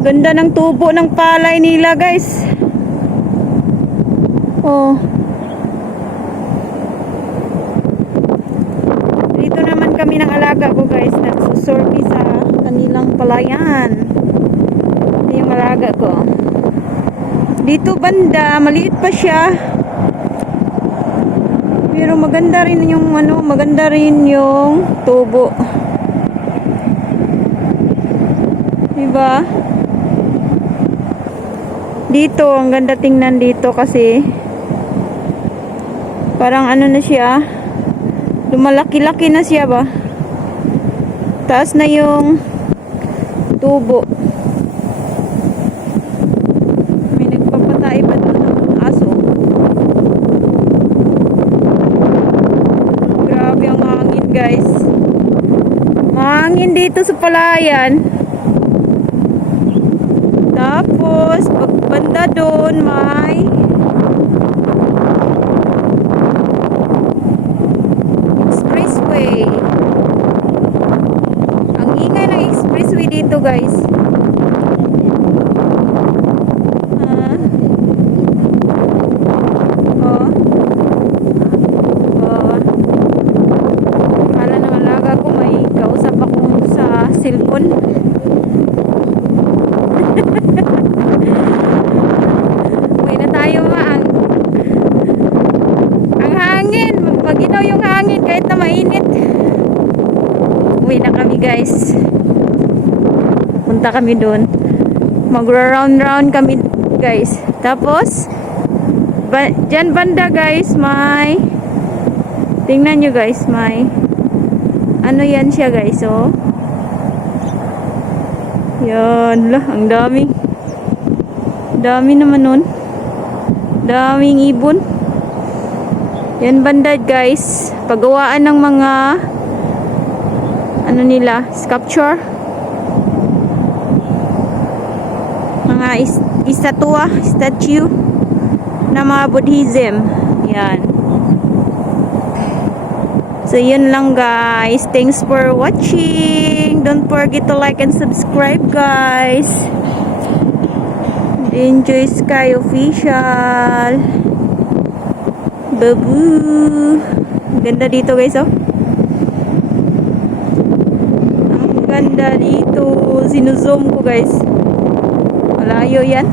Ganda ng tubo ng palay nila, guys. Oh. Dito naman kami ng alaga ko, guys. Nagsusurvey sa kanilang palayan. Ito yung alaga ko. Dito banda, maliit pa siya. Pero maganda rin yung maganda rin yung tubo. Diba? Dito, ang ganda tingnan dito kasi parang na siya, lumalaki-laki na siya ba? Taas na yung tubo. May nagpapatay pa doon ng aso. Grabe ang hangin, guys. Hangin dito sa palayan. Tapos, pagbanda doon may expressway. Ang ingay ng expressway dito, guys. Akala ng alaga ko may kausap ako sa cellphone. Uwi na tayo, ang hangin, maginaw yung hangin kahit na mainit. Uwi na kami, guys. Punta kami doon, magra-round kami, guys. Tapos dyan banda, guys, may tingnan nyo, guys, may yan siya, guys. Oh, yan lah, ang dami naman nun, daming ibon. Yan banda, guys, paggawaan ng mga nila, sculpture, mga statue na mga Buddhism. Yan. So yun lang, guys. Thanks for watching. Don't forget to like and subscribe, guys. Enjoy Sky Official. Babu. Ganda dito, guys, oh. Ang ganda dito. Sinuzoom ko, guys. Malayo yan.